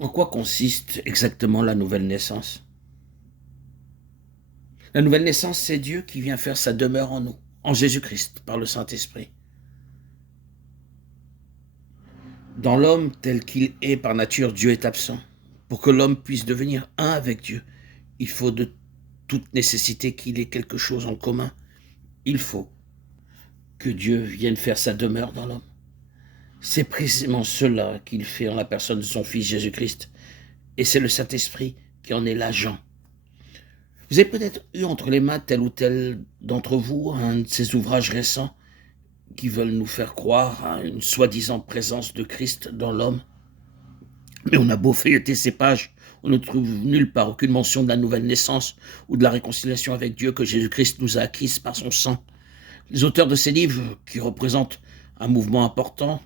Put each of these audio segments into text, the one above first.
En quoi consiste exactement la nouvelle naissance? La nouvelle naissance, c'est Dieu qui vient faire sa demeure en nous, en Jésus-Christ, par le Saint-Esprit. Dans l'homme tel qu'il est par nature, Dieu est absent. Pour que l'homme puisse devenir un avec Dieu, il faut de toute nécessité qu'il ait quelque chose en commun. Il faut que Dieu vienne faire sa demeure dans l'homme. C'est précisément cela qu'il fait en la personne de son Fils Jésus-Christ. Et c'est le Saint-Esprit qui en est l'agent. Vous avez peut-être eu entre les mains tel ou tel d'entre vous un de ces ouvrages récents qui veulent nous faire croire à une soi-disant présence de Christ dans l'homme. Mais on a beau feuilleter ces pages, on ne trouve nulle part aucune mention de la nouvelle naissance ou de la réconciliation avec Dieu que Jésus-Christ nous a acquise par son sang. Les auteurs de ces livres, qui représentent un mouvement important,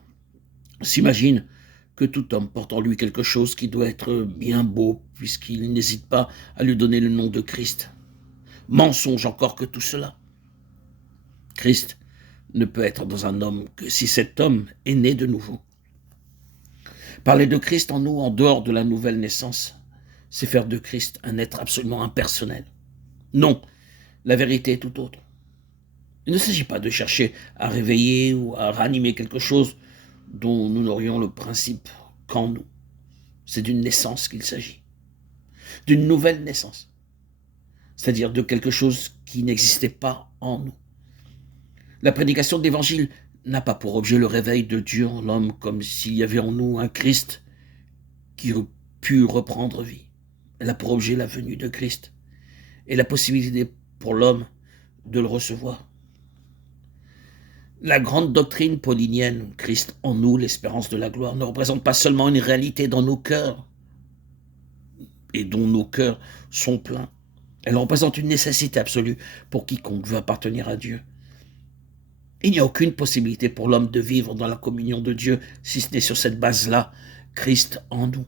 s'imaginent que tout homme porte en lui quelque chose qui doit être bien beau, puisqu'il n'hésite pas à lui donner le nom de Christ. Mensonge encore que tout cela. Christ ne peut être dans un homme que si cet homme est né de nouveau. Parler de Christ en nous, en dehors de la nouvelle naissance, c'est faire de Christ un être absolument impersonnel. Non, la vérité est tout autre. Il ne s'agit pas de chercher à réveiller ou à ranimer quelque chose dont nous n'aurions le principe qu'en nous. C'est d'une naissance qu'il s'agit, d'une nouvelle naissance, c'est-à-dire de quelque chose qui n'existait pas en nous. La prédication de l'Évangile n'a pas pour objet le réveil de Dieu en l'homme, comme s'il y avait en nous un Christ qui aurait pu reprendre vie. Elle a pour objet la venue de Christ et la possibilité pour l'homme de le recevoir. La grande doctrine paulinienne, Christ en nous, l'espérance de la gloire, ne représente pas seulement une réalité dans nos cœurs et dont nos cœurs sont pleins. Elle représente une nécessité absolue pour quiconque veut appartenir à Dieu. Il n'y a aucune possibilité pour l'homme de vivre dans la communion de Dieu si ce n'est sur cette base-là, Christ en nous.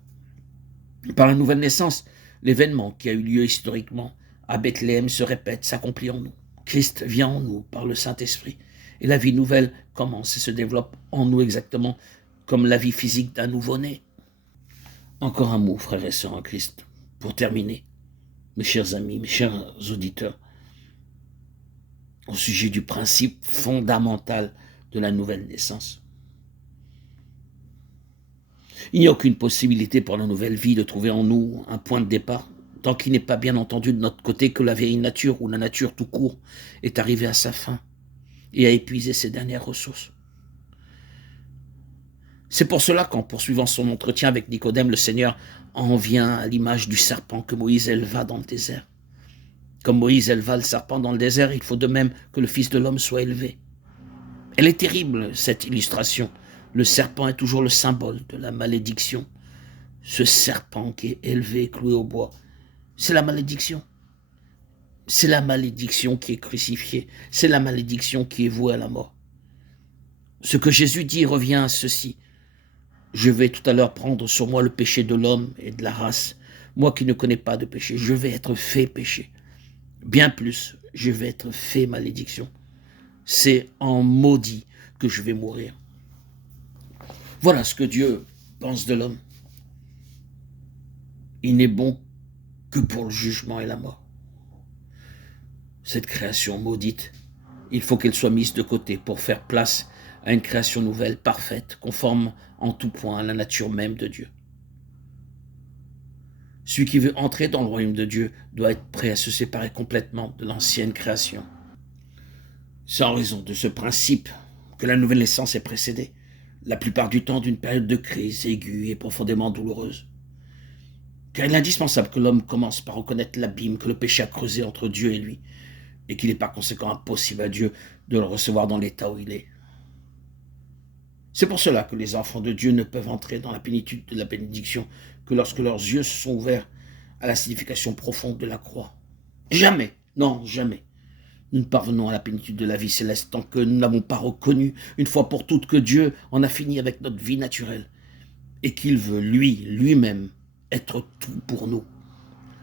Par la nouvelle naissance, l'événement qui a eu lieu historiquement à Bethléem se répète, s'accomplit en nous. Christ vient en nous par le Saint-Esprit. Et la vie nouvelle commence et se développe en nous exactement comme la vie physique d'un nouveau-né. Encore un mot, frères et sœurs en Christ, pour terminer, mes chers amis, mes chers auditeurs, au sujet du principe fondamental de la nouvelle naissance. Il n'y a aucune possibilité pour la nouvelle vie de trouver en nous un point de départ, tant qu'il n'est pas bien entendu de notre côté que la vieille nature, ou la nature tout court, est arrivée à sa fin et a épuisé ses dernières ressources. C'est pour cela qu'en poursuivant son entretien avec Nicodème, le Seigneur en vient à l'image du serpent que Moïse éleva dans le désert. Comme Moïse éleva le serpent dans le désert, il faut de même que le Fils de l'homme soit élevé. Elle est terrible, cette illustration. Le serpent est toujours le symbole de la malédiction. Ce serpent qui est élevé, cloué au bois, c'est la malédiction. C'est la malédiction qui est crucifiée. C'est la malédiction qui est vouée à la mort. Ce que Jésus dit revient à ceci. Je vais tout à l'heure prendre sur moi le péché de l'homme et de la race. Moi qui ne connais pas de péché, je vais être fait péché. Bien plus, je vais être fait malédiction. C'est en maudit que je vais mourir. Voilà ce que Dieu pense de l'homme. Il n'est bon que pour le jugement et la mort. Cette création maudite, il faut qu'elle soit mise de côté pour faire place à une création nouvelle, parfaite, conforme en tout point à la nature même de Dieu. Celui qui veut entrer dans le royaume de Dieu doit être prêt à se séparer complètement de l'ancienne création. C'est en raison de ce principe que la nouvelle naissance est précédée, la plupart du temps, d'une période de crise aiguë et profondément douloureuse. Car il est indispensable que l'homme commence par reconnaître l'abîme que le péché a creusé entre Dieu et lui, et qu'il est par conséquent impossible à Dieu de le recevoir dans l'état où il est. C'est pour cela que les enfants de Dieu ne peuvent entrer dans la plénitude de la bénédiction que lorsque leurs yeux se sont ouverts à la signification profonde de la croix. Jamais, non, jamais, nous ne parvenons à la plénitude de la vie céleste tant que nous n'avons pas reconnu une fois pour toutes que Dieu en a fini avec notre vie naturelle et qu'il veut, lui-même, être tout pour nous.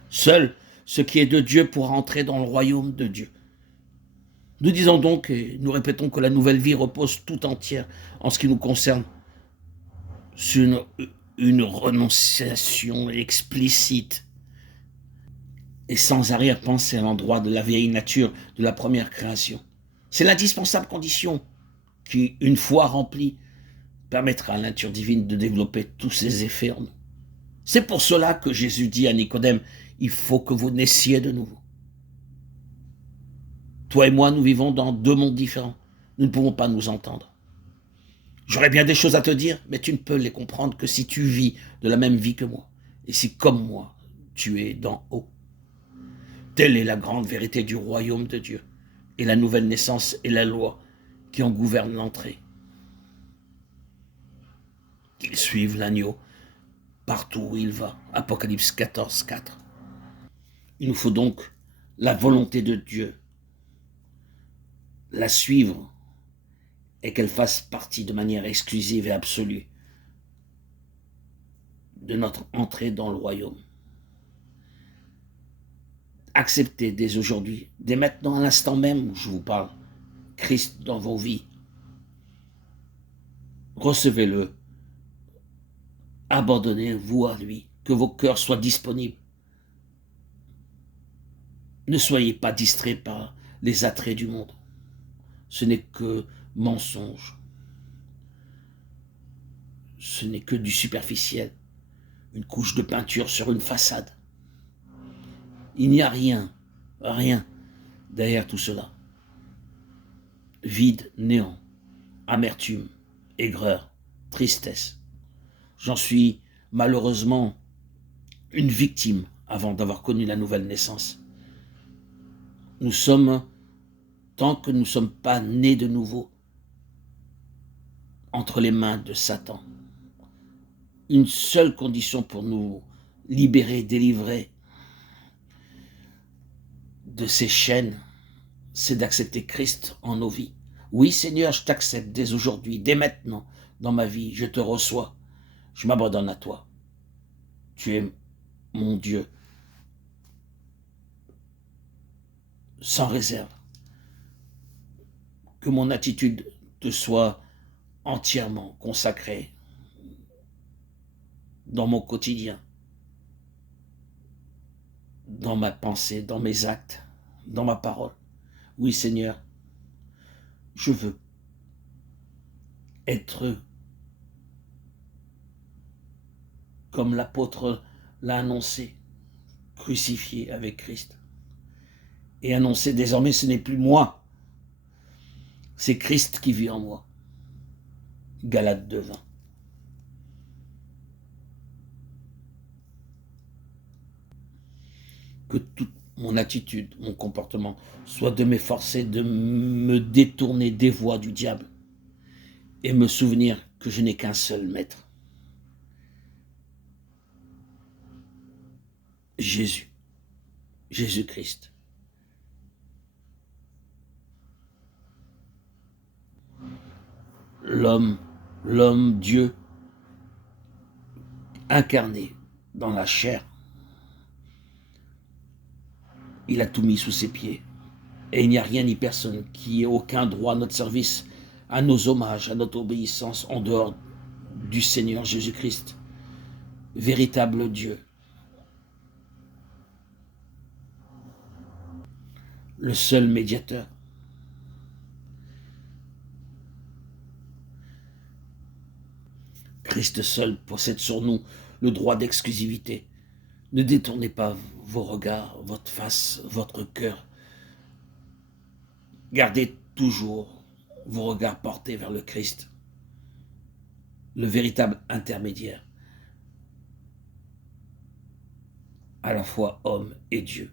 Seul ce qui est de Dieu pourra entrer dans le royaume de Dieu. Nous disons donc et nous répétons que la nouvelle vie repose tout entière, en ce qui nous concerne, sur une renonciation explicite et sans arrière-pensée à l'endroit de la vieille nature de la première création. C'est l'indispensable condition qui, une fois remplie, permettra à la nature divine de développer tous ses effets en nous. C'est pour cela que Jésus dit à Nicodème, il faut que vous naissiez de nouveau. Toi et moi, nous vivons dans deux mondes différents. Nous ne pouvons pas nous entendre. J'aurais bien des choses à te dire, mais tu ne peux les comprendre que si tu vis de la même vie que moi. Et si, comme moi, tu es d'en haut. Telle est la grande vérité du royaume de Dieu. Et la nouvelle naissance et la loi qui en gouvernent l'entrée. Qu'ils suivent l'agneau partout où il va. Apocalypse 14, 4. Il nous faut donc la volonté de Dieu, la suivre et qu'elle fasse partie de manière exclusive et absolue de notre entrée dans le royaume. Acceptez dès aujourd'hui, dès maintenant, à l'instant même où je vous parle, Christ dans vos vies. Recevez-le, abandonnez-vous à lui, que vos cœurs soient disponibles. Ne soyez pas distraits par les attraits du monde. Ce n'est que mensonge. Ce n'est que du superficiel, une couche de peinture sur une façade. Il n'y a rien derrière tout cela. Vide, néant, amertume, aigreur, tristesse. J'en suis malheureusement une victime avant d'avoir connu la nouvelle naissance. Nous sommes, tant que nous ne sommes pas nés de nouveau, entre les mains de Satan. Une seule condition pour nous libérer, délivrer de ces chaînes, c'est d'accepter Christ en nos vies. Oui, Seigneur, je t'accepte dès aujourd'hui, dès maintenant, dans ma vie, je te reçois, je m'abandonne à toi. Tu es mon Dieu, sans réserve. Que mon attitude te soit entièrement consacrée dans mon quotidien, dans ma pensée, dans mes actes, dans ma parole. Oui, Seigneur, je veux être comme l'apôtre l'a annoncé, crucifié avec Christ. Et annoncer désormais, ce n'est plus moi, c'est Christ qui vit en moi. Galates 2:20. Que toute mon attitude, mon comportement soit de m'efforcer de me détourner des voies du diable et me souvenir que je n'ai qu'un seul maître, Jésus, Jésus-Christ. L'homme, Dieu, incarné dans la chair, il a tout mis sous ses pieds. Et il n'y a rien ni personne qui ait aucun droit à notre service, à nos hommages, à notre obéissance en dehors du Seigneur Jésus-Christ, véritable Dieu, le seul médiateur. Christ seul possède sur nous le droit d'exclusivité. Ne détournez pas vos regards, votre face, votre cœur. Gardez toujours vos regards portés vers le Christ, le véritable intermédiaire, à la fois homme et Dieu,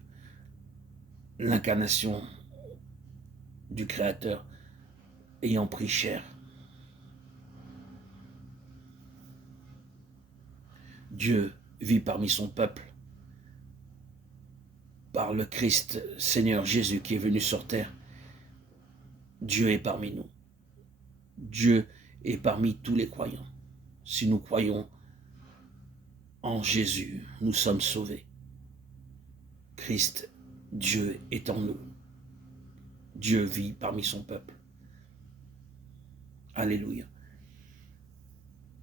l'incarnation du Créateur ayant pris chair. Dieu vit parmi son peuple par le Christ Seigneur Jésus qui est venu sur terre. Dieu est parmi nous. Dieu est parmi tous les croyants. Si nous croyons en Jésus, nous sommes sauvés. Christ, Dieu est en nous. Dieu vit parmi son peuple. Alléluia.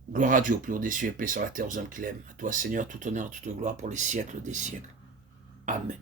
Gloire à Dieu au plus haut des cieux et paix sur la terre aux hommes qu'il aime. À toi, Seigneur, tout honneur, toute gloire pour les siècles des siècles. Amen.